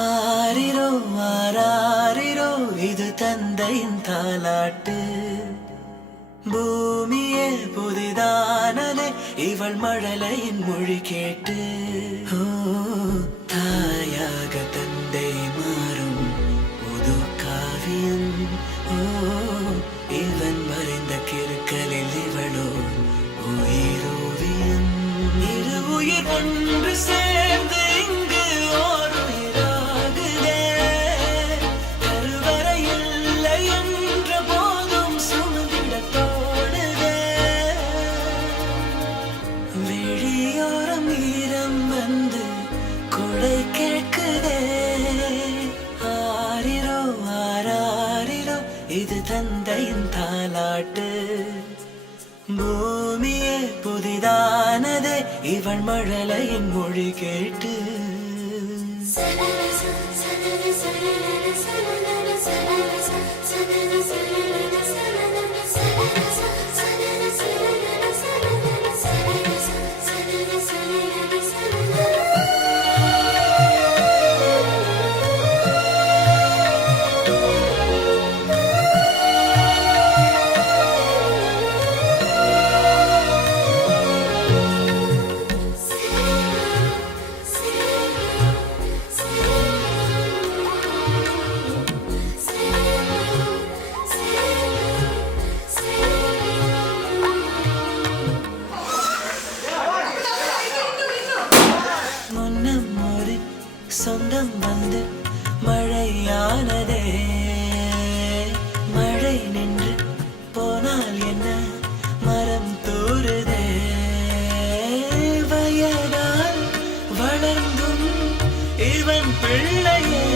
ஆரிரோ ஆராரிரோ இது தந்தையின் தாலாட்டு. பூமியே புதிதானதே இவள் மழலையின் மொழி கேட்டு. தாயாக தந்தை மாறும் புது காவியம். இவன் மறைந்த கிருக்கலில் இவளோ உயிரோவியம். இரு உயிர் ஒன்று சேர்ந்து இங்கு ஓர் உயிராகுதே. கருவறை இல்லை என்ற போதும் சுமந்திட தோணுதே. விழியோரம் ஈரம் வந்து கொடை கேட்குதே. ஆரிரோ ஆராரிரோ இது தந்தையின் தாலாட்டு. பூமியே புதிதானதே இவள் மழலையின் மொழி கேட்டு. சொந்தம் வந்து மழையானதே. மழை நின்று போனால் என்ன மரம் தூறுதே. வயதால் வளர்ந்தும் இவன் பிள்ளையே.